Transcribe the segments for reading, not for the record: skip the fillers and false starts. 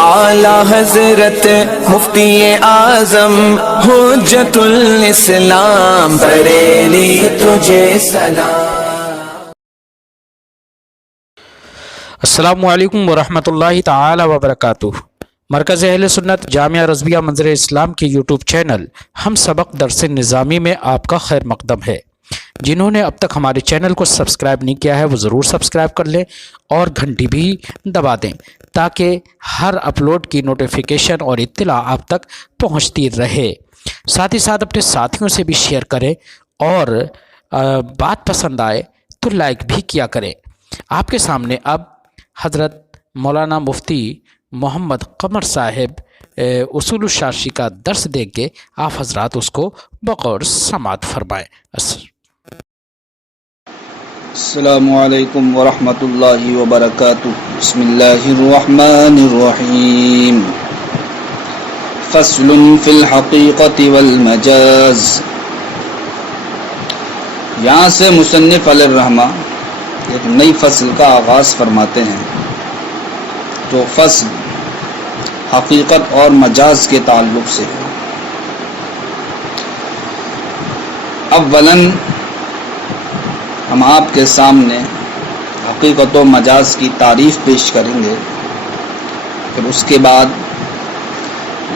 اعلی حضرت مفتی اعظم حجت الاسلام بریلی تجھے سلام۔ السلام علیکم ورحمۃ اللہ تعالی وبرکاتہ۔ مرکز اہل سنت جامعہ رضویہ منظر اسلام کی یوٹیوب چینل ہم سبق درس نظامی میں آپ کا خیر مقدم ہے۔ جنہوں نے اب تک ہمارے چینل کو سبسکرائب نہیں کیا ہے وہ ضرور سبسکرائب کر لیں اور گھنٹی بھی دبا دیں تاکہ ہر اپلوڈ کی نوٹیفیکیشن اور اطلاع آپ تک پہنچتی رہے۔ ساتھ ہی ساتھ اپنے ساتھیوں سے بھی شیئر کریں اور بات پسند آئے تو لائک بھی کیا کریں۔ آپ کے سامنے اب حضرت مولانا مفتی محمد قمر صاحب اصول الشاشی کا درس دیں گے، آپ حضرات اس کو بغور سماعت فرمائیں۔ السلام علیکم ورحمۃ اللہ وبرکاتہ۔ بسم اللہ الرحمن الرحیم۔ فصل فی الحقیقۃ والمجاز۔ یہاں سے مصنف علیہ الرحمہ ایک نئی فصل کا آغاز فرماتے ہیں، جو فصل حقیقت اور مجاز کے تعلق سے ہے۔ اولاً ہم آپ کے سامنے حقیقت و مجاز کی تعریف پیش کریں گے، پھر اس کے بعد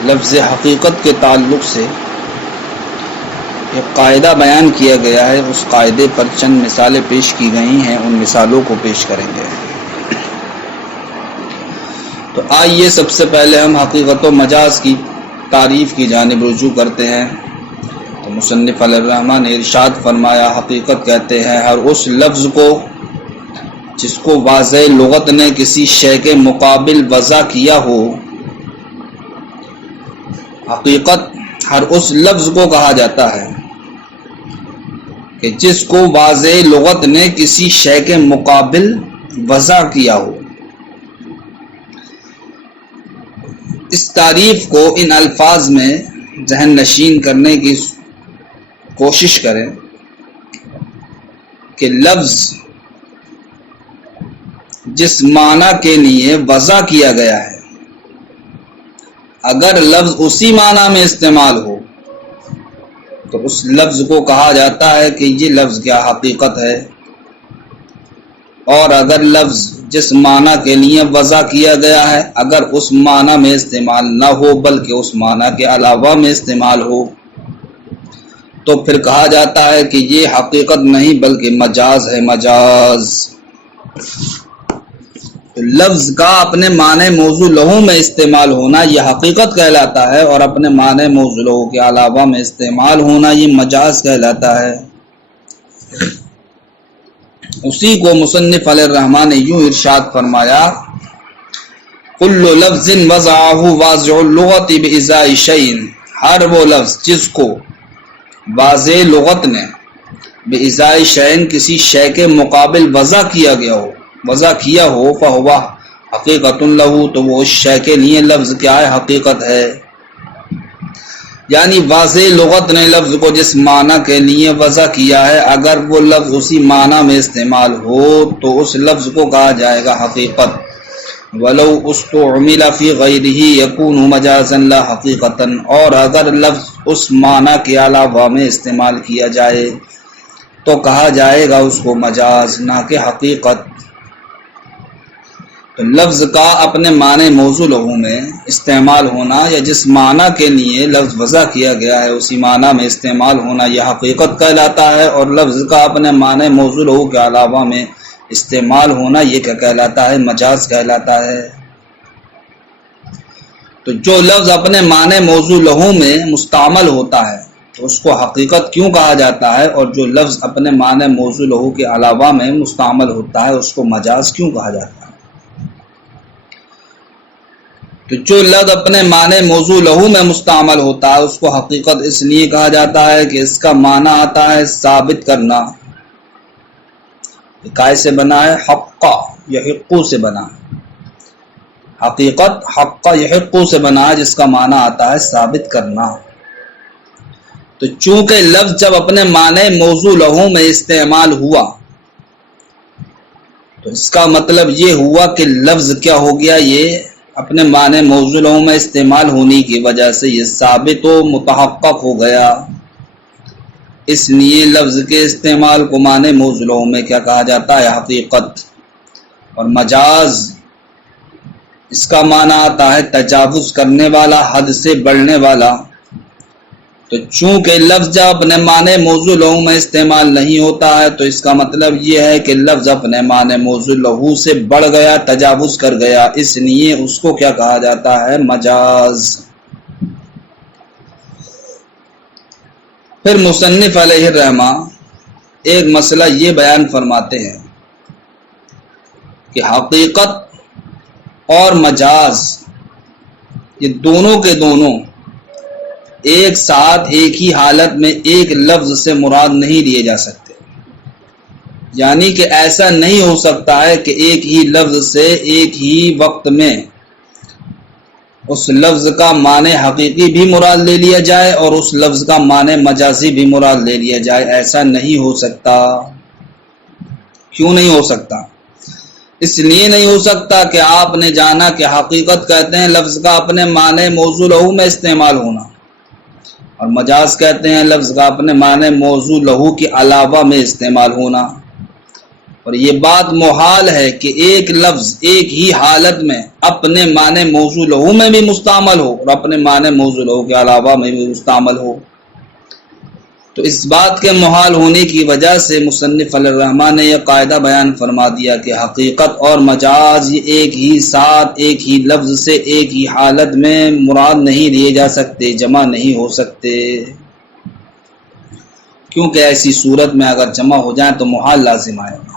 لفظ حقیقت کے تعلق سے ایک قاعدہ بیان کیا گیا ہے، اس قاعدے پر چند مثالیں پیش کی گئی ہیں، ان مثالوں کو پیش کریں گے۔ تو آئیے سب سے پہلے ہم حقیقت و مجاز کی تعریف کی جانب رجوع کرتے ہیں۔ تو مصنف علیہ الرحمٰن نے ارشاد فرمایا، حقیقت کہتے ہیں ہر اس لفظ کو جس کو واضح لغت نے کسی شے کے مقابل وضع کیا ہو۔ حقیقت ہر اس لفظ کو کہا جاتا ہے کہ جس کو واضح لغت نے کسی شے کے مقابل وضع کیا ہو۔ اس تعریف کو ان الفاظ میں ذہن نشین کرنے کی کوشش کریں کہ لفظ جس معنی کے لیے وضع کیا گیا ہے، اگر لفظ اسی معنی میں استعمال ہو تو اس لفظ کو کہا جاتا ہے کہ یہ لفظ کیا حقیقت ہے، اور اگر لفظ جس معنی کے لیے وضع کیا گیا ہے اگر اس معنی میں استعمال نہ ہو بلکہ اس معنی کے علاوہ میں استعمال ہو تو پھر کہا جاتا ہے کہ یہ حقیقت نہیں بلکہ مجاز ہے، مجاز۔ لفظ کا اپنے معنی موضوع لہو میں استعمال ہونا یہ حقیقت کہلاتا ہے، اور اپنے معنی موضوع لہو کے علاوہ میں استعمال ہونا یہ مجاز کہلاتا ہے۔ اسی کو مصنف علیہ الرحمٰن نے یوں ارشاد فرمایا، کل لفظ وضعہ واضع اللغت بإزاء شیء، ہر وہ لفظ جس کو واضح لغت نے بإزاء شیء کسی شے کے مقابل وضع کیا ہو فہو حقیقت لہ، تو وہ اس شے کے لیے لفظ کیا ہے، حقیقت ہے۔ یعنی واضح لغت نے لفظ کو جس معنی کے لیے وضع کیا ہے اگر وہ لفظ اسی معنی میں استعمال ہو تو اس لفظ کو کہا جائے گا حقیقت، وَلَوْ اُسْتُعْمِلَ فِي غَيْرِهِ يَكُونُ مَجَازًا لَا حَقِيقَةً، اور اگر لفظ اس معنی کے علاوہ میں استعمال کیا جائے تو کہا جائے گا اس کو مجاز نہ کہ حقیقت۔ تو لفظ کا اپنے معنی موضوع لہو میں استعمال ہونا یا جس معنی کے لیے لفظ وضع کیا گیا ہے اسی معنی میں استعمال ہونا یہ حقیقت کہلاتا ہے، اور لفظ کا اپنے معنی موضوع لہو کے علاوہ میں استعمال ہونا یہ کیا کہلاتا ہے، مجاز کہلاتا ہے۔ تو جو لفظ اپنے معنی موضوع لہو میں مستعمل ہوتا ہے تو اس کو حقیقت کیوں کہا جاتا ہے، اور جو لفظ اپنے معنی موضوع لہو کے علاوہ میں مستعمل ہوتا ہے اس کو مجاز کیوں کہا جاتا ہے۔ تو جو لفظ اپنے معنی موضوع لہو میں مستعمل ہوتا ہے اس کو حقیقت اس لیے کہا جاتا ہے کہ اس کا معنی آتا ہے ثابت کرنا۔ کائے سے بنا ہے، حقا یحقو سے بنا ہے۔ حقیقت حقا یحقو سے بنا ہے جس کا معنی آتا ہے ثابت کرنا۔ تو چونکہ لفظ جب اپنے معنی موضوع لہو میں استعمال ہوا تو اس کا مطلب یہ ہوا کہ لفظ کیا ہو گیا، یہ اپنے معنی موصولوں میں استعمال ہونے کی وجہ سے یہ ثابت و متحقق ہو گیا، اس لیے لفظ کے استعمال کو معنی موصولوں میں کیا کہا جاتا ہے؟ حقیقت۔ اور مجاز اس کا معنی آتا ہے تجاوز کرنے والا، حد سے بڑھنے والا۔ تو چونکہ لفظ جب اپنے معنی موضوع لہو میں استعمال نہیں ہوتا ہے تو اس کا مطلب یہ ہے کہ لفظ اپنے معنی موضوع لہو سے بڑھ گیا، تجاوز کر گیا، اس لیے اس کو کیا کہا جاتا ہے؟ مجاز۔ پھر مصنف علیہ الرحمہ ایک مسئلہ یہ بیان فرماتے ہیں کہ حقیقت اور مجاز یہ دونوں کے دونوں ایک ساتھ ایک ہی حالت میں ایک لفظ سے مراد نہیں لیے جا سکتے، یعنی کہ ایسا نہیں ہو سکتا ہے کہ ایک ہی لفظ سے ایک ہی وقت میں اس لفظ کا معنی حقیقی بھی مراد لے لیا جائے اور اس لفظ کا معنی مجازی بھی مراد لے لیا جائے، ایسا نہیں ہو سکتا۔ کیوں نہیں ہو سکتا؟ اس لیے نہیں ہو سکتا کہ آپ نے جانا کہ حقیقت کہتے ہیں لفظ کا اپنے معنی موضوع لہو میں استعمال ہونا، اور مجاز کہتے ہیں لفظ کا اپنے معنی موضوع لہو کے علاوہ میں استعمال ہونا۔ اور یہ بات محال ہے کہ ایک لفظ ایک ہی حالت میں اپنے معنی موضوع لہو میں بھی مستعمل ہو اور اپنے معنی موضوع لہو کے علاوہ میں بھی مستعمل ہو۔ تو اس بات کے محال ہونے کی وجہ سے مصنف علیہ الرحمٰن نے یہ قاعدہ بیان فرما دیا کہ حقیقت اور مجاز یہ ایک ہی ساتھ ایک ہی لفظ سے ایک ہی حالت میں مراد نہیں لیے جا سکتے، جمع نہیں ہو سکتے، کیونکہ ایسی صورت میں اگر جمع ہو جائیں تو محال لازم آئے گا۔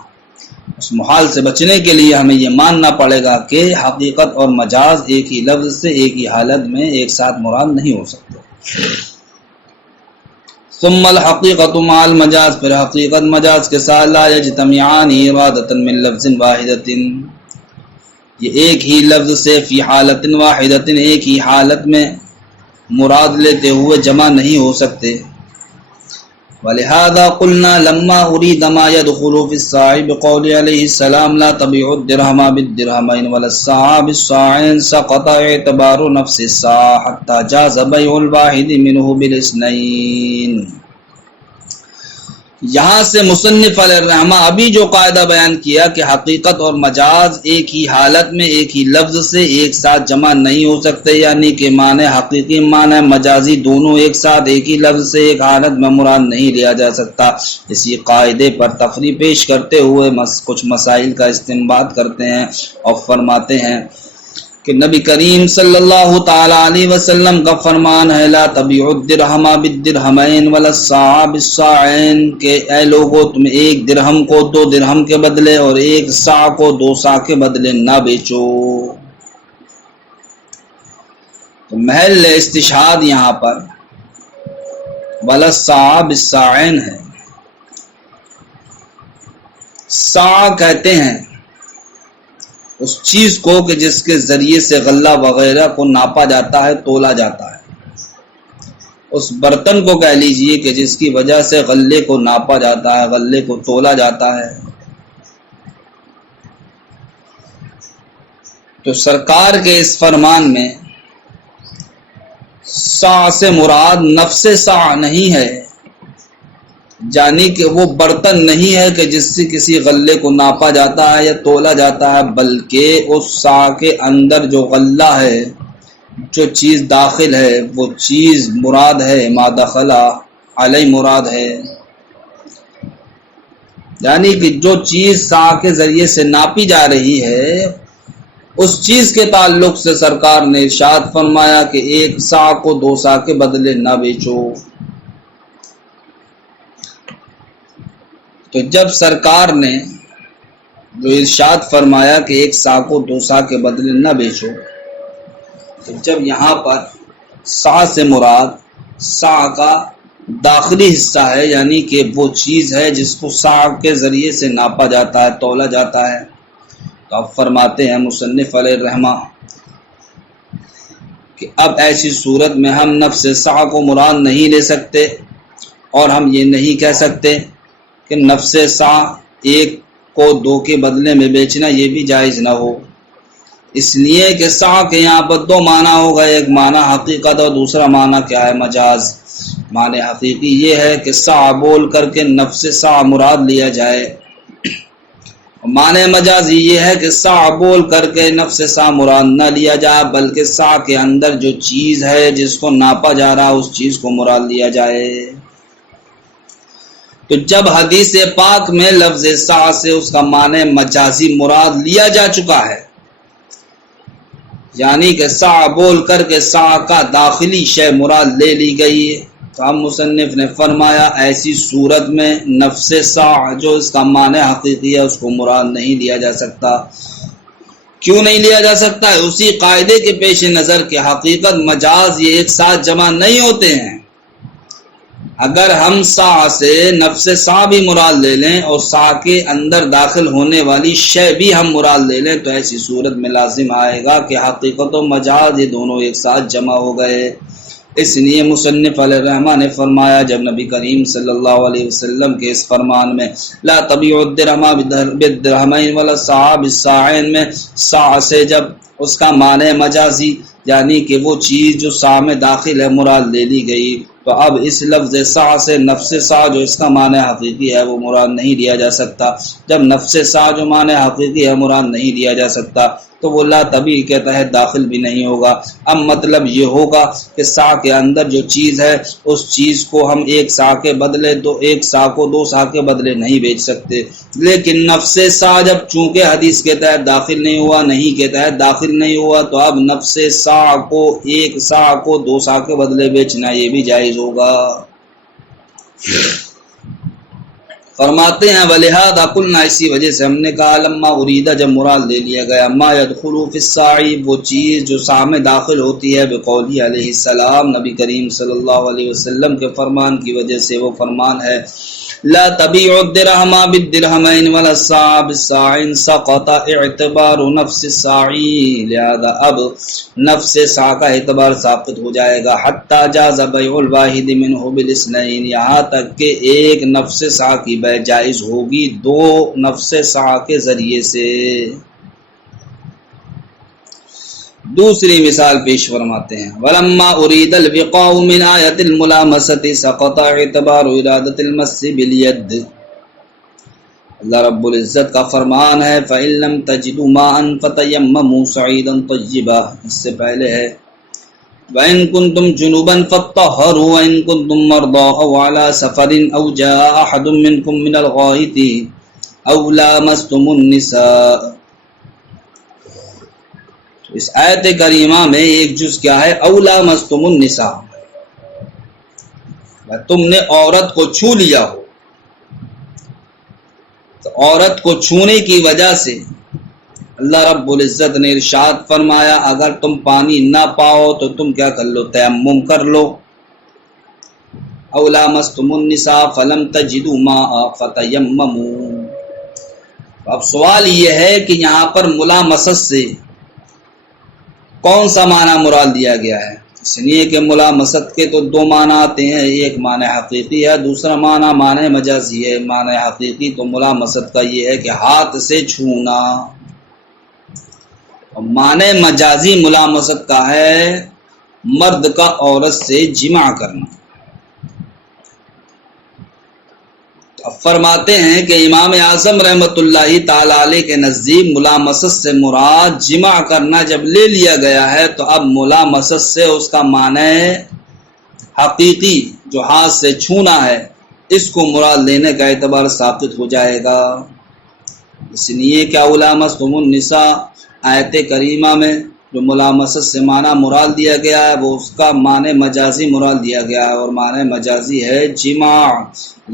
اس محال سے بچنے کے لیے ہمیں یہ ماننا پڑے گا کہ حقیقت اور مجاز ایک ہی لفظ سے ایک ہی حالت میں ایک ساتھ مراد نہیں ہو سکتے۔ ثم الحقیقت مع المجاز، پھر حقیقت مجاز کے ساتھ لا یجتمعان ارادۃ من لفظ واحدۃ، یہ ایک ہی لفظ سے فی حالت واحدۃ ایک ہی حالت میں مراد لیتے ہوئے جمع نہیں ہو سکتے۔ ولہذا قلنا لما اريد ما يدخل في الساع بقول عليه السلام لا تبيع الدرهم بالدرهمين ولا الساع بالساعين سقط اعتبار نفس الساع حتى جاز بيع الواحد منه بالاثنين۔ یہاں سے مصنف علیہ الرحمہ ابھی جو قاعدہ بیان کیا کہ حقیقت اور مجاز ایک ہی حالت میں ایک ہی لفظ سے ایک ساتھ جمع نہیں ہو سکتے، یعنی کہ معنی حقیقی معنی مجازی دونوں ایک ساتھ ایک ہی لفظ سے ایک حالت میں مراد نہیں لیا جا سکتا، اسی قاعدے پر تفریع پیش کرتے ہوئے کچھ مسائل کا استنباط کرتے ہیں اور فرماتے ہیں کہ نبی کریم صلی اللہ تعالی علیہ وسلم کا فرمان ہے لا تبیعوا الدرہم بالدرہمین ولا الساع بالساعین، کہ اے لوگو تم ایک درہم کو 2 درہم کے بدلے اور ایک ساع کو 2 ساع کے بدلے نہ بیچو۔ تو محل استشہاد یہاں پر ولا الساع بالساعین ہے۔ ساع کہتے ہیں اس چیز کو کہ جس کے ذریعے سے غلہ وغیرہ کو ناپا جاتا ہے، تولا جاتا ہے، اس برتن کو کہہ لیجئے کہ جس کی وجہ سے غلے کو ناپا جاتا ہے، غلے کو تولا جاتا ہے۔ تو سرکار کے اس فرمان میں ساع سے مراد نفس ساع نہیں ہے، یعنی کہ وہ برتن نہیں ہے کہ جس سے کسی غلے کو ناپا جاتا ہے یا تولا جاتا ہے، بلکہ اس ساع کے اندر جو غلہ ہے، جو چیز داخل ہے، وہ چیز مراد ہے، ما دخل علی مراد ہے، یعنی کہ جو چیز ساع کے ذریعے سے ناپی جا رہی ہے اس چیز کے تعلق سے سرکار نے ارشاد فرمایا کہ ایک ساع کو 2 ساع کے بدلے نہ بیچو۔ تو جب سرکار نے جو ارشاد فرمایا کہ ایک ساع کو 2 ساع کے بدلے نہ بیچو، تو جب یہاں پر ساع سے مراد ساع کا داخلی حصہ ہے، یعنی کہ وہ چیز ہے جس کو ساع کے ذریعے سے ناپا جاتا ہے، تولا جاتا ہے، تو اب فرماتے ہیں مصنف علیہ الرحمہ کہ اب ایسی صورت میں ہم نفس ساع کو مراد نہیں لے سکتے، اور ہم یہ نہیں کہہ سکتے کہ نفس ساع 1 کو 2 کے بدلے میں بیچنا یہ بھی جائز نہ ہو، اس لیے کہ سا کے یہاں پر دو معنی ہوگا، ایک معنی حقیقت اور دوسرا معنی کیا ہے؟ مجاز۔ معنی حقیقی یہ ہے کہ سا بول کر کے نفس سا مراد لیا جائے، معنی مجازی یہ ہے کہ سا بول کر کے نفس سا مراد نہ لیا جائے، بلکہ سا کے اندر جو چیز ہے جس کو ناپا جا رہا اس چیز کو مراد لیا جائے۔ تو جب حدیث پاک میں لفظ سا سے اس کا معنی مجازی مراد لیا جا چکا ہے، یعنی کہ سا بول کر کے سا کا داخلی شے مراد لے لی گئی ہے، تو ہم مصنف نے فرمایا ایسی صورت میں نفس سا جو اس کا معنی حقیقی ہے اس کو مراد نہیں لیا جا سکتا۔ کیوں نہیں لیا جا سکتا ہے؟ اسی قاعدے کے پیش نظر کہ حقیقت مجاز یہ ایک ساتھ جمع نہیں ہوتے ہیں۔ اگر ہم سا سے نفس سا بھی مراد لے لیں اور سا کے اندر داخل ہونے والی شے بھی ہم مراد لے لیں تو ایسی صورت میں لازم آئے گا کہ حقیقت و مجاز یہ دونوں ایک ساتھ جمع ہو گئے۔ اس لیے مصنف علیہ الرحمٰن نے فرمایا جب نبی کریم صلی اللہ علیہ وسلم کے اس فرمان میں لا تبیعوا الدرہم بالدرہمین ولا الساع بالساعین میں سا سے جب اس کا معنی مجازی یعنی کہ وہ چیز جو سا میں داخل ہے مراد لے لی گئی، تو اب اس لفظ سا سے نفس سا جو اس کا معنی حقیقی ہے وہ مراد نہیں لیا جا سکتا۔ جب نفس سا جو معنی حقیقی ہے مراد نہیں لیا جا سکتا تو وہ لا طبیع کے تحت داخل بھی نہیں ہوگا۔ اب مطلب یہ ہوگا کہ سا کے اندر جو چیز ہے اس چیز کو ہم ایک سا کے بدلے ایک سا کو دو سا کے بدلے نہیں بیچ سکتے، لیکن نفس سا جب چونکہ حدیث کے تحت داخل نہیں ہوا، نہیں کے تحت داخل نہیں ہوا، تو اب نفس سا کو ایک سا کو دو سا کے بدلے بیچنا یہ بھی جائز ہوگا۔ فرماتے ہیں وَلِهَذَا قُلْنَا اسی وجہ سے ہم نے کہا لما اریدہ جب مراد لے لیا گیا ما يدخل فی الساعی وہ چیز جو سا میں داخل ہوتی ہے بقولہ علیہ السلام نبی کریم صلی اللہ علیہ وسلم کے فرمان کی وجہ سے، وہ فرمان ہے لا تبیعوا الدرہم بالدرہمین ولا الساع بالساعین سقط اعتبار نفس الساعی، لہذا اب نفس سا کا اعتبار ثابت ہو جائے گا حتی جاز بیع الواحد منہ بالاثنین، یہاں تک کہ ایک نفس سا کی بیع جائز ہوگی دو نفس سا کے ذریعے سے۔ دوسری مثال پیش فرماتے ہیں وَلَمَّا أُرِيدَ الْوِقَاءُ مِنْ آیَةِ الْمُلَامَسَةِ سَقَطَ اعْتِبَارُ إِرَادَةِ الْمَسِّ بِالْيَدِّ، اللہ رب العزت کا فرمان ہے فَإِن لَمْ تَجِدُوا مَاءً فَتَيَمَّمُوا صَعِيدًا طَيِّبًا، اس سے پہلے ہے وَإِن كُنتُمْ جُنُبًا فَاطَّهَّرُوا وَإِن كُنتُمْ مَرْضَىٰ أَوْ عَلَىٰ سَفَرٍ أَوْ جَاءَ أَحَدٌ مِّنكُم مِّنَ الْغَائِطِ أَوْ لَامَسْتُمُ النِّسَاءَ۔ اس آیت کریمہ میں ایک جز کیا ہے؟ أَوْ لَامَسْتُمُ النِّسَاءَ، تم نے عورت کو چھو لیا ہو، تو عورت کو چھونے کی وجہ سے اللہ رب العزت نے ارشاد فرمایا اگر تم پانی نہ پاؤ تو تم کیا کر لو؟ تیمم کر لو۔ أَوْ لَامَسْتُمُ النِّسَاءَ فَلَمْ تَجِدُوا مَاءً فَتَيَمَّمُوا، اب سوال یہ ہے کہ یہاں پر ملامست سے کون سا معنی مراد دیا گیا ہے؟ اس لیے کہ ملامست کے تو دو معنی آتے ہیں، ایک معنی حقیقی ہے، دوسرا معنی مجازی ہے۔ معنی حقیقی تو ملامست کا یہ ہے کہ ہاتھ سے چھونا، اور معنی مجازی ملامست کا ہے مرد کا عورت سے جماع کرنا۔ اب فرماتے ہیں کہ امام اعظم رحمۃ اللہ تعالی علیہ کے نزدیک ملامست سے مراد جماع کرنا جب لے لیا گیا ہے تو اب ملامست سے اس کا معنی حقیقی جو ہاتھ سے چھونا ہے اس کو مراد لینے کا اعتبار ثابت ہو جائے گا۔ اس لیے کہ لامستم النساء آیت کریمہ میں جو ملامست سے معنی مراد دیا گیا ہے وہ اس کا معنی مجازی مراد دیا گیا ہے، اور معنی مجازی ہے جماع۔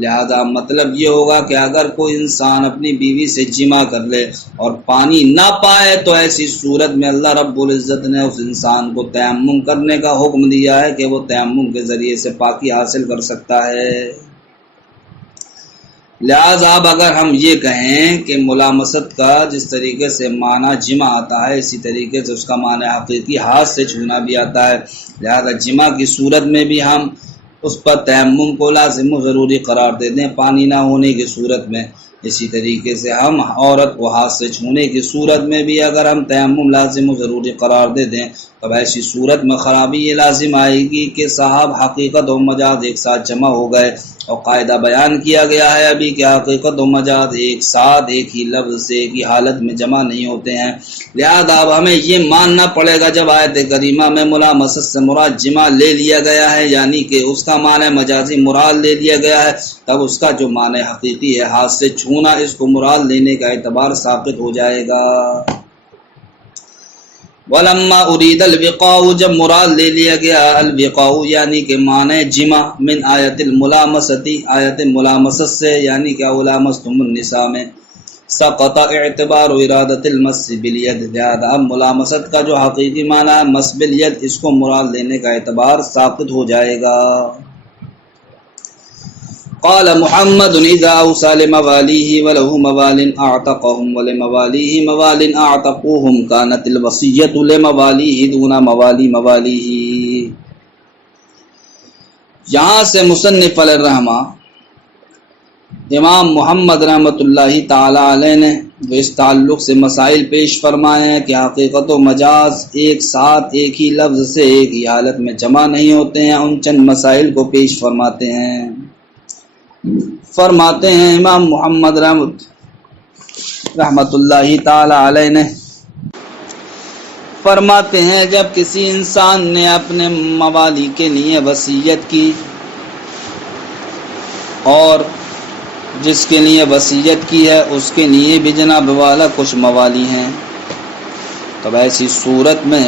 لہذا مطلب یہ ہوگا کہ اگر کوئی انسان اپنی بیوی سے جماع کر لے اور پانی نہ پائے تو ایسی صورت میں اللہ رب العزت نے اس انسان کو تیمم کرنے کا حکم دیا ہے کہ وہ تیمم کے ذریعے سے پاکی حاصل کر سکتا ہے۔ لہذا اب اگر ہم یہ کہیں کہ ملامست کا جس طریقے سے معنی جمع آتا ہے اسی طریقے سے اس کا معنی حقیقی ہاتھ سے چھونا بھی آتا ہے، لہذا جمع کی صورت میں بھی ہم اس پر تیمم کو لازم و ضروری قرار دے دیں پانی نہ ہونے کی صورت میں، اسی طریقے سے ہم عورت کو ہاتھ سے چھونے کی صورت میں بھی اگر ہم تیمم لازم و ضروری قرار دے دیں تو ایسی صورت میں خرابی یہ لازم آئے گی کہ صاحب حقیقت و مجاز ایک ساتھ جمع ہو گئے، اور قاعدہ بیان کیا گیا ہے ابھی کہ حقیقت و مجاز ایک ساتھ ایک ہی لفظ سے ایک ہی حالت میں جمع نہیں ہوتے ہیں۔ لہذا اب ہمیں یہ ماننا پڑے گا جب آیت کریمہ میں ملامست سے مراد جمع لے لیا گیا ہے، یعنی کہ اس کا معنی مجازی مراد لے لیا گیا ہے، تب اس کا جو معنی حقیقی ہے ہاتھ سے چھونا، اس کو مراد لینے کا اعتبار ثابت ہو جائے گا۔ ولما ارید الوقاء، جب مراد لے لیا گیا الوقاء یعنی کہ معنی جمع، من آیت الملامستی، آیت ملامست سے، یعنی کہ اولامستم النساء میں، سقط اعتبار ارادت المس بالید، لہذا اب ملامست کا جو حقیقی معنی ہے مس بالید، اس کو مراد لینے کا اعتبار ثابت ہو جائے گا۔ قال محمد اذا اوصى لمواليه وله موال اعتقهم ولمواليه موال اعتقوهم كانت الوصية لمواليه دون موالي مواليه۔ یہاں سے مصنف علیہ الرحمہ امام محمد رحمۃ اللہ تعالی علیہ نے جو اس تعلق سے مسائل پیش فرمائے ہیں کہ حقیقت و مجاز ایک ساتھ ایک ہی لفظ سے ایک ہی حالت میں جمع نہیں ہوتے ہیں، ان چند مسائل کو پیش فرماتے ہیں۔ فرماتے ہیں امام محمد رحمت اللہ تعالی علیہ نے، فرماتے ہیں جب کسی انسان نے اپنے موالی کے لیے وصیت کی اور جس کے لیے وصیت کی ہے اس کے لیے بھی جناب والا کچھ موالی ہیں، تب ایسی صورت میں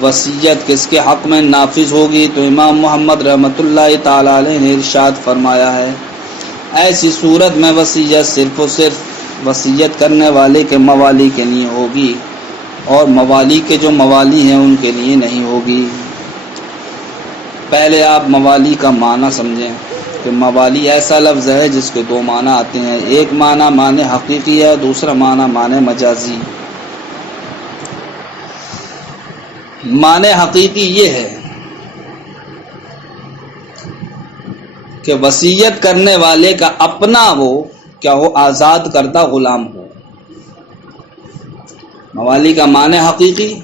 وصیت کس کے حق میں نافذ ہوگی؟ تو امام محمد رحمت اللہ تعالی علیہ نے ارشاد فرمایا ہے ایسی صورت میں وصیت صرف و صرف وصیت کرنے والے کے موالی کے لیے ہوگی، اور موالی کے جو موالی ہیں ان کے لیے نہیں ہوگی۔ پہلے آپ موالی کا معنی سمجھیں کہ موالی ایسا لفظ ہے جس کے دو معنی آتے ہیں، ایک معنی حقیقی ہے، دوسرا معنی مجازی۔ معنی حقیقی یہ ہے کہ وصیت کرنے والے کا اپنا وہ کیا ہو، آزاد کردہ غلام ہو۔ موالی کا معنی حقیقی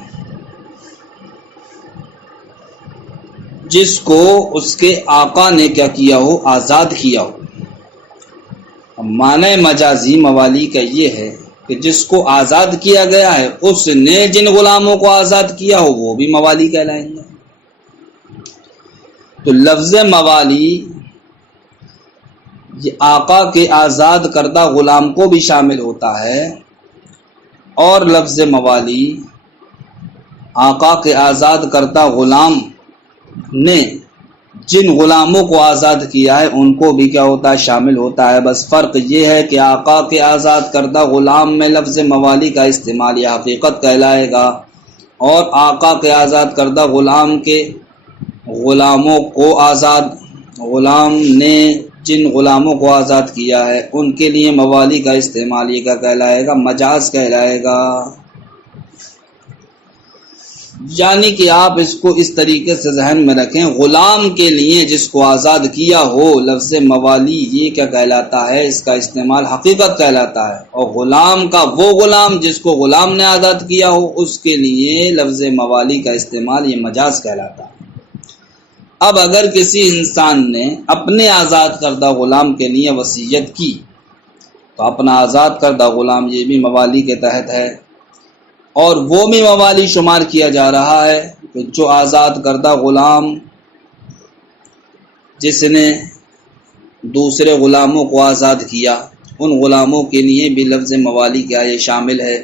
جس کو اس کے آقا نے کیا کیا ہو، آزاد کیا ہو۔ معنی مجازی موالی کا یہ ہے کہ جس کو آزاد کیا گیا ہے اس نے جن غلاموں کو آزاد کیا ہو وہ بھی موالی کہلائیں گے۔ تو لفظ موالی یہ آقا کے آزاد کردہ غلام کو بھی شامل ہوتا ہے، اور لفظ موالی آقا کے آزاد کردہ غلام نے جن غلاموں کو آزاد کیا ہے ان کو بھی کیا ہوتا ہے، شامل ہوتا ہے۔ بس فرق یہ ہے کہ آقا کے آزاد کردہ غلام میں لفظ موالی کا استعمال یہ حقیقت کہلائے گا، اور آقا کے آزاد کردہ غلام کے غلاموں کو غلام نے جن غلاموں کو آزاد کیا ہے ان کے لیے موالی کا استعمال یہ کیا کہلائے گا، مجاز کہلائے گا۔ یعنی کہ آپ اس کو اس طریقے سے ذہن میں رکھیں، غلام کے لیے جس کو آزاد کیا ہو لفظ موالی یہ کیا کہلاتا ہے، اس کا استعمال حقیقت کہلاتا ہے، اور غلام کا وہ غلام جس کو غلام نے آزاد کیا ہو اس کے لیے لفظ موالی کا استعمال یہ مجاز کہلاتا ہے۔ اب اگر کسی انسان نے اپنے آزاد کردہ غلام کے لیے وصیت کی تو اپنا آزاد کردہ غلام یہ بھی موالی کے تحت ہے، اور وہ بھی موالی شمار کیا جا رہا ہے کہ جو آزاد کردہ غلام جس نے دوسرے غلاموں کو آزاد کیا ان غلاموں کے لیے بھی لفظ موالی کیا یہ شامل ہے۔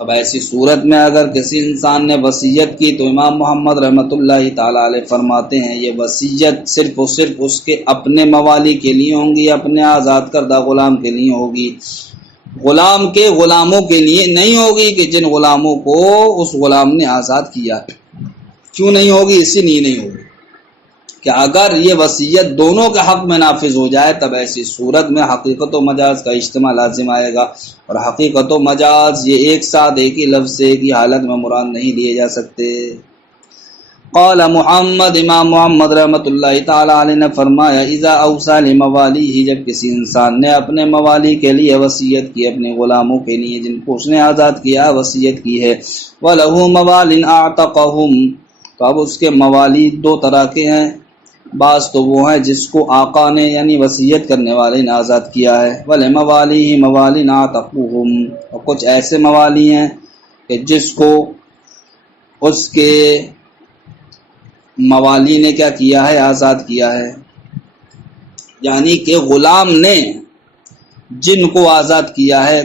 تب ایسی صورت میں اگر کسی انسان نے وصیت کی تو امام محمد رحمت اللہ تعالی علیہ فرماتے ہیں یہ وصیت صرف و صرف اس کے اپنے موالی کے لیے ہوں گی، اپنے آزاد کردہ غلام کے لیے ہوگی، غلام کے غلاموں کے لیے نہیں ہوگی کہ جن غلاموں کو اس غلام نے آزاد کیا۔ کیوں نہیں ہوگی؟ اسی لیے نہیں ہوگی کہ اگر یہ وصیت دونوں کے حق میں نافذ ہو جائے تب ایسی صورت میں حقیقت و مجاز کا اجتماع لازم آئے گا، اور حقیقت و مجاز یہ ایک ساتھ ایک ہی لفظ سے ایک ہی حالت میں مراد نہیں لیے جا سکتے۔ قال محمد، امام محمد رحمۃ اللہ تعالی علیہ نے فرمایا، اذا اوصى لموالیہ، جب کسی انسان نے اپنے موالی کے لیے وصیت کی، اپنے غلاموں کے لیے جن کو اس نے آزاد کیا وصیت کی ہے، وَلَهُ مَوَالٍ أَعْتَقَهُمْ، تو اب اس کے موالی دو طرح کے ہیں، بعض تو وہ ہیں جس کو آقا نے یعنی وصیت کرنے والے نے آزاد کیا ہے، وَلِمَوَالِهِ مَوَالٍ أَعْتَقُوهُمْ، اور کچھ ایسے موالی ہیں کہ جس کو اس کے موالی نے کیا کیا ہے، آزاد کیا ہے، یعنی کہ غلام نے جن کو آزاد کیا ہے،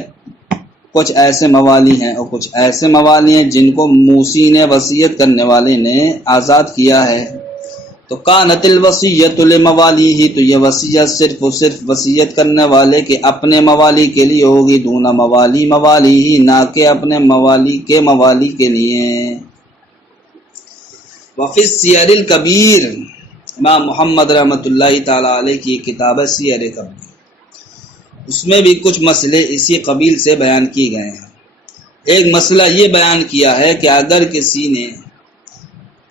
کچھ ایسے موالی ہیں اور کچھ ایسے موالی ہیں جن کو موسی نے وصیت کرنے والے نے آزاد کیا ہے۔ تو کانت الوصیۃ لموالیہ، تو یہ وصیت صرف و صرف وصیت کرنے والے کے اپنے موالی کے لیے ہوگی، دون موالی موالیہ، نہ کہ اپنے موالی کے لیے۔ وفی السیر الکبیر، امام محمد رحمۃ اللہ تعالی علیہ کی کتاب ہے سیر کبیر، اس میں بھی کچھ مسئلے اسی قبیل سے بیان کیے گئے ہیں۔ ایک مسئلہ یہ بیان کیا ہے کہ اگر کسی نے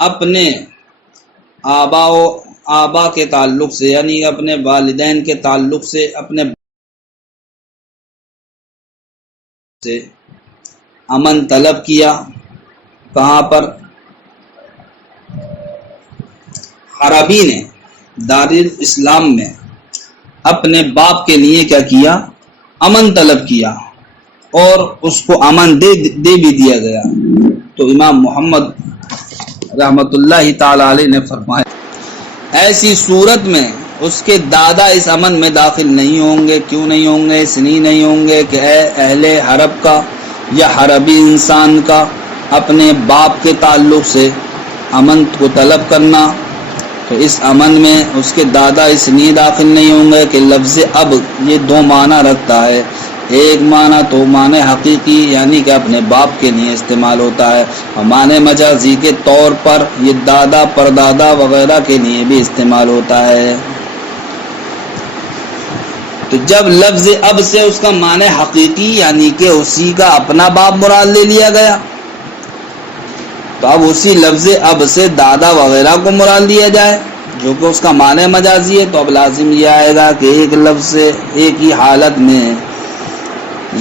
اپنے آبا کے تعلق سے یعنی اپنے والدین کے تعلق سے اپنے سے امن طلب کیا، کہاں پر؟ عربی نے دارالاسلام میں اپنے باپ کے لیے کیا کیا؟ امن طلب کیا، اور اس کو امن دے بھی دیا گیا، تو امام محمد رحمۃ اللہ تعالی علیہ نے فرمایا ایسی صورت میں اس کے دادا اس امن میں داخل نہیں ہوں گے۔ کیوں نہیں ہوں گے؟ اس لیے نہیں ہوں گے کہ اے اہل حرب کا یا حربی انسان کا اپنے باپ کے تعلق سے امن کو طلب کرنا، تو اس امن میں اس کے دادا اس لیے داخل نہیں ہوں گے کہ لفظ اب یہ دو معنی رکھتا ہے، ایک معنی تو معنی حقیقی یعنی کہ اپنے باپ کے لیے استعمال ہوتا ہے، اور معنی مجازی کے طور پر یہ دادا پردادا وغیرہ کے لیے بھی استعمال ہوتا ہے۔ تو جب لفظ اب سے اس کا معنی حقیقی یعنی کہ اسی کا اپنا باپ مراد لے لیا گیا، تو اب اسی لفظ اب سے دادا وغیرہ کو مراد لیا جائے جو کہ اس کا معنی مجازی ہے، تو اب لازم یہ آئے گا کہ ایک لفظ سے ایک ہی حالت میں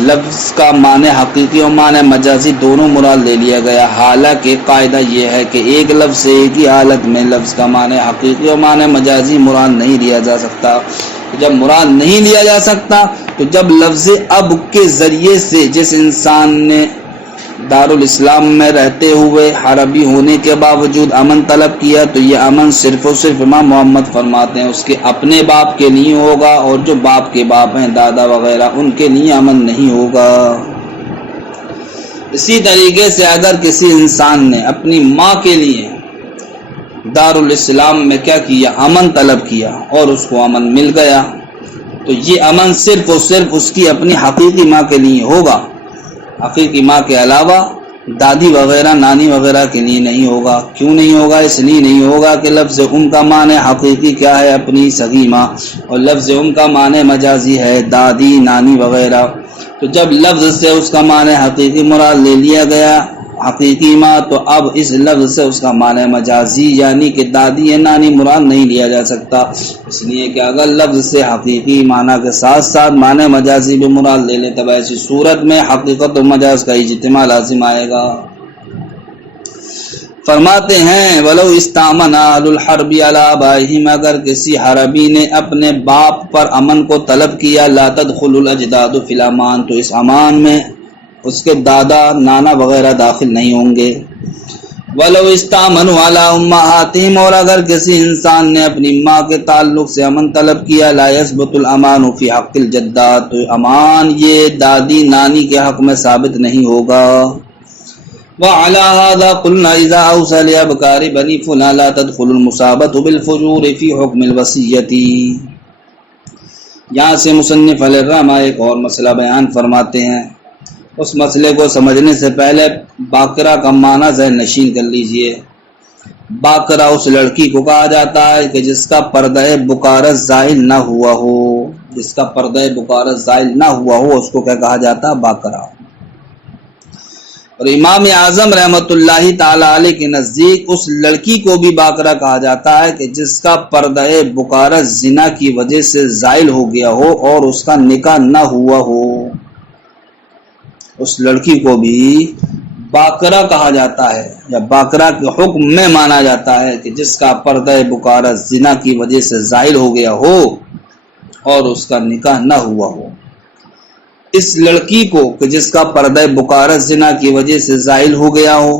لفظ کا معنی حقیقی اور معنی مجازی دونوں مراد لے لیا گیا، حالانکہ قاعدہ یہ ہے کہ ایک لفظ سے ایک ہی حالت میں لفظ کا معنی حقیقی اور معنی مجازی مراد نہیں لیا جا سکتا۔ جب مراد نہیں لیا جا سکتا تو جب لفظ اب کے ذریعے سے جس انسان نے دارالاسلام میں رہتے ہوئے حربی ہونے کے باوجود امن طلب کیا، تو یہ امن صرف اور صرف امام محمد فرماتے ہیں اس کے اپنے باپ کے لیے ہوگا، اور جو باپ کے باپ ہیں دادا وغیرہ ان کے لیے امن نہیں ہوگا۔ اسی طریقے سے اگر کسی انسان نے اپنی ماں کے لیے دارالاسلام میں کیا کیا؟ امن طلب کیا، اور اس کو امن مل گیا، تو یہ امن صرف اور صرف اس کی اپنی حقیقی ماں کے لیے ہوگا، حقیقی ماں کے علاوہ دادی وغیرہ نانی وغیرہ کے لیے نہیں ہوگا۔ کیوں نہیں ہوگا؟ اس لیے نہیں ہوگا کہ لفظ ام کا معنی حقیقی کیا ہے؟ اپنی سگی ماں، اور لفظ ام کا معنی مجازی ہے دادی نانی وغیرہ، تو جب لفظ سے اس کا معنی حقیقی مراد لے لیا گیا حقیقی ماں، تو اب اس لفظ سے اس کا معنی مجازی یعنی کہ دادی یا نانی مراد نہیں لیا جا سکتا، اس لیے کہ اگر لفظ سے حقیقی معنی کے ساتھ ساتھ معنی مجازی بھی مراد لے لیں تب ایسی صورت میں حقیقت و مجاز کا اجتماع لازم آئے گا۔ فرماتے ہیں وَلَوْ اسْتَأْمَنَ أَهْلُ الْحَرْبِ عَلَىٰ آبَائِهِمْ، اگر کسی حربی نے اپنے باپ پر امن کو طلب کیا، لَا تَدْخُلُ الْأَجْدَادُ فِي الْأَمَانِ، تو اس امان میں اس کے دادا نانا وغیرہ داخل نہیں ہوں گے۔ وَلَوْ اسْتَأْمَنُوا عَلَىٰ أُمَّهَاتِهِمْ، اور اگر کسی انسان نے اپنی ماں کے تعلق سے امن طلب کیا، لَا يَثْبُتُ الْأَمَانُ فِي حَقِّ الْجَدَّاتِ، تو امان یہ دادی نانی کے حق میں ثابت نہیں ہوگا۔ وَعَلَىٰ هَٰذَا قُلْنَا إِذَا أَوْصَىٰ لِأَبْكَارِ بَنِي فُلَانٍ لَا تَدْخُلُ الْمُصَابَةُ بِالْفُجُورِ فِي حُكْمِ الْوَصِيَّةِ۔ یہاں سے مصنف علیہ الرحمہ ایک اور مسئلہ بیان فرماتے ہیں، اس مسئلے کو سمجھنے سے پہلے باقرہ کا معنی ذہن نشین کر لیجئے۔ باقرہ اس لڑکی کو کہا جاتا ہے کہ جس کا پردہ بکارت زائل نہ ہوا ہو، جس کا پردہ بکارت زائل نہ ہوا ہو اس کو کیا کہا جاتا ہے؟ باقرہ۔ اور امام اعظم رحمۃ اللہ تعالی علیہ کے نزدیک اس لڑکی کو بھی باکرہ کہا جاتا ہے کہ جس کا پردہ بکارت زنا کی وجہ سے زائل ہو گیا ہو اور اس کا نکاح نہ ہوا ہو. اس لڑکی کو بھی باکرہ کہا جاتا ہے یا باکرہ کے حکم میں مانا جاتا ہے کہ جس کا پردہ بکارت زنا کی وجہ سے زائل ہو گیا ہو اور اس کا نکاح نہ ہوا ہو. اس لڑکی کو کہ جس کا پردہ بکارت زنا کی وجہ سے زائل ہو گیا ہو،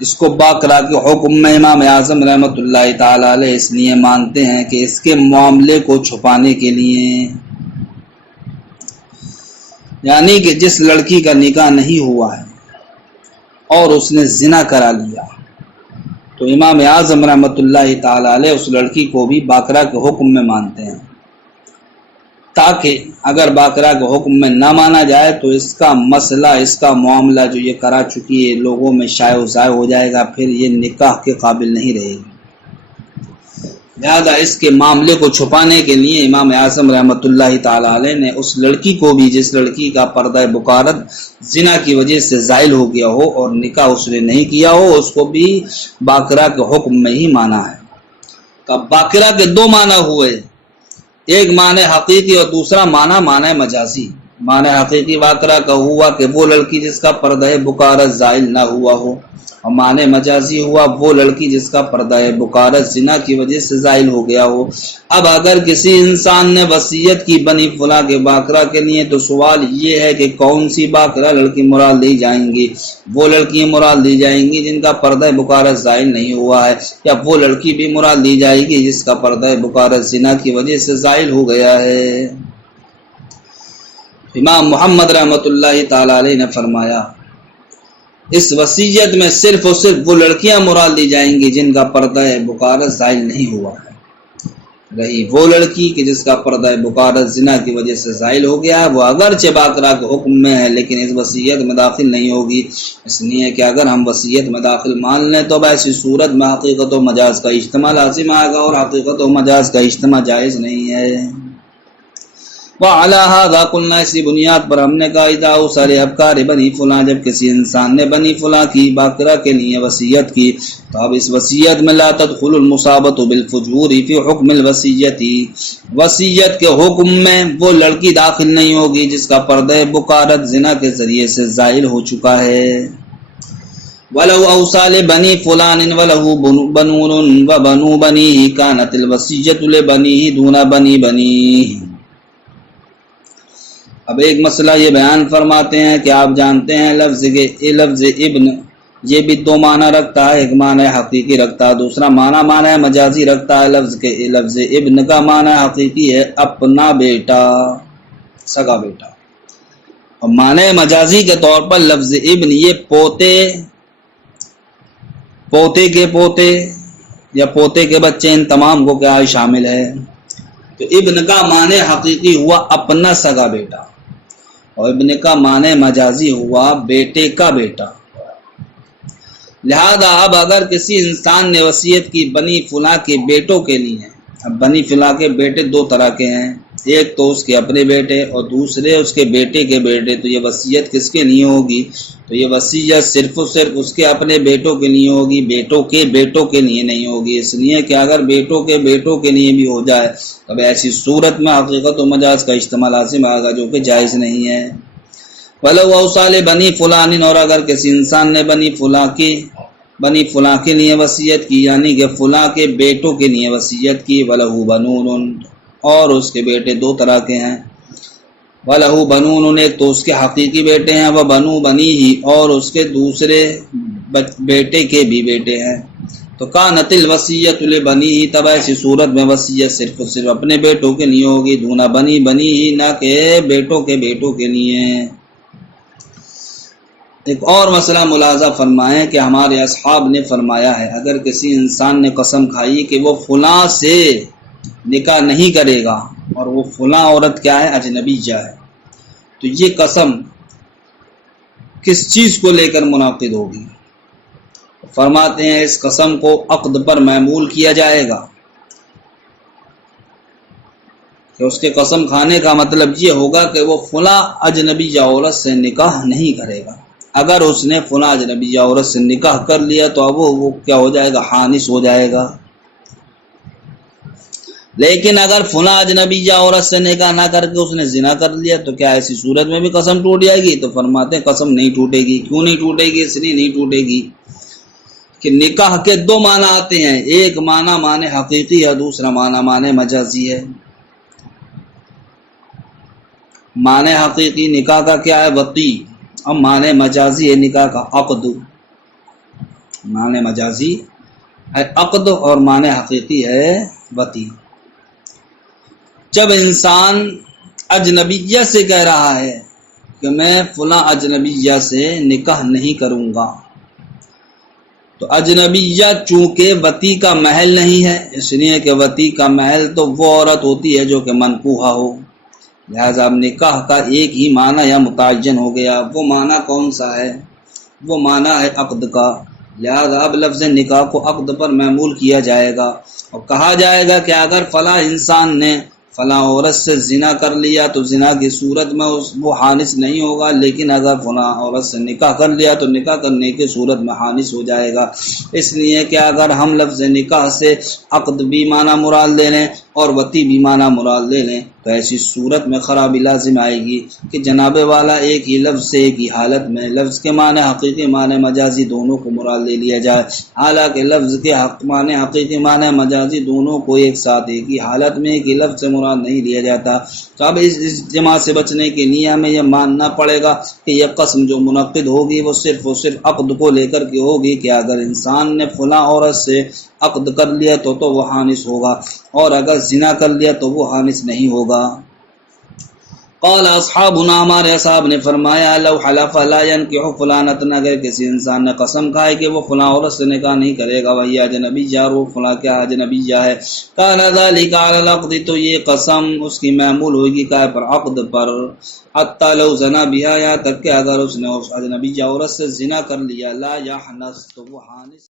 اس کو باکرہ کے حکم میں امام اعظم رحمۃ اللہ تعالی علیہ اس لیے مانتے ہیں کہ اس کے معاملے کو چھپانے کے لیے، یعنی کہ جس لڑکی کا نکاح نہیں ہوا ہے اور اس نے زنا کرا لیا، تو امام اعظم رحمۃ اللہ تعالی علیہ اس لڑکی کو بھی باکرہ کے حکم میں مانتے ہیں، تاکہ اگر باکرہ کے حکم میں نہ مانا جائے تو اس کا مسئلہ، اس کا معاملہ جو یہ کرا چکی ہے لوگوں میں شائع و ضائع ہو جائے گا، پھر یہ نکاح کے قابل نہیں رہے گی. لہذا اس کے معاملے کو چھپانے کے لیے امام اعظم رحمۃ اللہ تعالی علیہ نے اس لڑکی کو بھی، جس لڑکی کا پردہ بکارت زنا کی وجہ سے زائل ہو گیا ہو اور نکاح اس نے نہیں کیا ہو، اس کو بھی باکرہ کے حکم میں ہی مانا ہے. تو باکرہ کے دو معنی ہوئے، ایک معنی حقیقی اور دوسرا معنی مجازی. معنی حقیقی باکرہ کا ہوا کہ وہ لڑکی جس کا پردہ بکارت زائل نہ ہوا ہو، اور معنی مجازی ہوا وہ لڑکی جس کا پردہ بکارت زنا کی وجہ سے زائل ہو گیا ہو. اب اگر کسی انسان نے وصیت کی بنی فلاں کے باکرہ کے لیے، تو سوال یہ ہے کہ کون سی باکرہ لڑکی مراد لی جائیں گی؟ وہ لڑکیاں مراد لی جائیں گی جن کا پردہ بکارت زائل نہیں ہوا ہے، یا وہ لڑکی بھی مراد لی جائے گی جس کا پردہ بکارت زنا کی وجہ سے زائل ہو گیا ہے؟ امام محمد رحمۃ اللہ تعالی علیہ نے فرمایا اس وصیت میں صرف اور صرف وہ لڑکیاں مراد لی جائیں گی جن کا پردہ بکارت زائل نہیں ہوا ہے. رہی وہ لڑکی کہ جس کا پردہ بکارت زنا کی وجہ سے زائل ہو گیا ہے، وہ اگرچہ باکرہ کے حکم میں ہے لیکن اس وصیت میں داخل نہیں ہوگی، اس لیے کہ اگر ہم وصیت میں داخل مان لیں تو ایسی صورت میں حقیقت و مجاز کا اجتماع لازم آئے گا، اور حقیقت و مجاز کا اجتماع جائز نہیں ہے. وَعَلَى هَذَا قُلْنَا، اسی بنیاد پر ہم نے کہا اذا اوصل ابکار بنی فلاں، جب کسی انسان نے بنی فلاں کی باکرہ کے لیے وصیت کی، تو اب اس وصیت میں لا تدخل المصابۃ بالفجور فی حکم الوصیت، وصیت کے حکم میں وہ لڑکی داخل نہیں ہوگی جس کا پردہ بکارت زنا کے ذریعے سے زائل ہو چکا ہے. وَلَوْ أَوْصَى لِبَنِي فُلَانٍ وَلَهُ بَنُونٌ وَبَنُو بَنِيهِ كَانَتِ الْوَصِيَّةُ لِبَنِيهِ دُونَ بَنِي بَنِيهِ. اب ایک مسئلہ یہ بیان فرماتے ہیں کہ آپ جانتے ہیں لفظ ابن یہ بھی دو معنی رکھتا ہے، ایک معنی حقیقی رکھتا ہے، دوسرا معنی مجازی رکھتا ہے. لفظ ابن کا معنی حقیقی ہے اپنا بیٹا، سگا بیٹا، اور معنی مجازی کے طور پر لفظ ابن یہ پوتے کے پوتے یا پوتے کے بچے، ان تمام کو کیا شامل ہے. تو ابن کا معنی حقیقی ہوا اپنا سگا بیٹا، اور ابن کا معنی مجازی ہوا بیٹے کا بیٹا. لہذا اب اگر کسی انسان نے وصیت کی بنی فلاں کے بیٹوں کے لیے، اب بنی فلاں کے بیٹے دو طرح کے ہیں، ایک تو اس کے اپنے بیٹے اور دوسرے اس کے بیٹے کے بیٹے، تو یہ وصیت کس کے لیے ہوگی؟ تو یہ وصیت صرف اور صرف اس کے اپنے بیٹوں کے لیے ہوگی، بیٹوں کے بیٹوں کے لیے نہیں ہوگی. اس لیے کہ اگر بیٹوں کے بیٹوں کے لیے بھی ہو جائے تب ایسی صورت میں حقیقت و مجاز کا اجتماع لازم آئے گا، جو کہ جائز نہیں ہے. وَلَوْ أَوْصَى لِبَنِي فُلَانٍ، اور اگر کسی انسان نے بنی فلاں کے لیے وصیت کی، یعنی کہ فلاں کے بیٹوں کے لیے وصیت کی، وَلَهُ بَنُونٌ، اور اس کے بیٹے دو طرح کے ہیں. وَلَهُ بَنُونٌ، ایک تو اس کے حقیقی بیٹے ہیں، وَبَنُو بَنِيهِ، اور اس کے دوسرے بیٹے کے بھی بیٹے ہیں. تو كانت الوصیۃ لبنیہ، تب ایسی صورت میں وصیت صرف اور صرف اپنے بیٹوں کے لیے ہوگی، دون بنی بنیہ، نہ کہ بیٹوں کے بیٹوں کے لیے. ایک اور مسئلہ ملاحظہ فرمائیں کہ ہمارے اصحاب نے فرمایا ہے اگر کسی انسان نے قسم کھائی کہ وہ فلاں سے نکاح نہیں کرے گا، اور وہ فلاں عورت کیا ہے؟ اجنبیہ ہے، تو یہ قسم کس چیز کو لے کر منعقد ہوگی؟ فرماتے ہیں اس قسم کو عقد پر معمول کیا جائے گا، کہ اس کے قسم کھانے کا مطلب یہ ہوگا کہ وہ فلاں اجنبی عورت سے نکاح نہیں کرے گا. اگر اس نے فلاں اجنبی عورت سے نکاح کر لیا تو اب وہ کیا ہو جائے گا؟ حانس ہو جائے گا۔ لیکن اگر فلاں اجنبی عورت سے نکاح نہ کر کے اس نے زنا کر لیا تو کیا ایسی صورت میں بھی قسم ٹوٹ جائے گی؟ تو فرماتے ہیں قسم نہیں ٹوٹے گی۔ کیوں نہیں ٹوٹے گی؟ اس لیے نہیں ٹوٹے گی کہ نکاح کے دو معنی آتے ہیں، ایک معنی حقیقی ہے، دوسرا معنی مجازی ہے۔ معنی حقیقی نکاح کا کیا ہے؟ وطی۔ اب معنی مجازی ہے نکاح کا عقد۔ معنی مجازی ہے عقد اور معنی حقیقی ہے وطی۔ جب انسان اجنبیہ سے کہہ رہا ہے کہ میں فلاں اجنبیہ سے نکاح نہیں کروں گا، تو اجنبیہ چونکہ وطی کا محل نہیں ہے، اس لیے کہ وطی کا محل تو وہ عورت ہوتی ہے جو کہ منکوحہ ہو، لہذا اب نکاح کا ایک ہی معنی یا متعین ہو گیا۔ وہ معنی کون سا ہے؟ وہ معنی ہے عقد کا، لہذا اب لفظ نکاح کو عقد پر معمول کیا جائے گا اور کہا جائے گا کہ اگر فلاں انسان نے فلاں عورت سے زنا کر لیا تو زنا کی صورت میں وہ حانس نہیں ہوگا، لیکن اگر فلاں عورت سے نکاح کر لیا تو نکاح کرنے کی صورت میں حانس ہو جائے گا۔ اس لیے کہ اگر ہم لفظ نکاح سے عقد بھی معنی مراد لے لیں اور وطی بھی معنی مراد لے لیں تو ایسی صورت میں خرابی لازم آئے گی کہ جناب والا ایک ہی لفظ سے ایک ہی حالت میں لفظ کے معنی حقیقی معنی مجازی دونوں کو مراد لے لیا جائے، حالانکہ لفظ کے معنی حقیقی معنی مجازی دونوں کو ایک ساتھ ایک ہی حالت میں ایک ہی لفظ سے مراد نہیں لیا جاتا۔ تو اب اس اجتماع سے بچنے کے لیے ہمیں یہ ماننا پڑے گا کہ یہ قسم جو منعقد ہوگی وہ صرف اور صرف عقد کو لے کر کے ہوگی کہ اگر انسان نے فلاں عورت سے عقد کر لیا تو وہ حانس ہوگا، اور اگر زنا کر لیا تو وہ حانس نہیں ہوگا۔ قال اصحابنا، ہمارے اصحاب نے فرمایا، لو حلف لا ينكح فلانۃ، اگر کسی انسان نے قسم کھائی کہ وہ فلاں عورت سے نکاح نہیں کرے گا، وہی اجنبیہ، اور وہ فلاں کیا اجنبیہ ہے، كان ذلك على العقد، تو یہ قسم اس کی معمول ہوگی کیا پر؟ عقد پر، حتى لو زنا بها، یہاں تک کہ اگر اس نے اس اجنبیہ عورت سے زنا کر لیا، لا يحنث، تو وہ حانس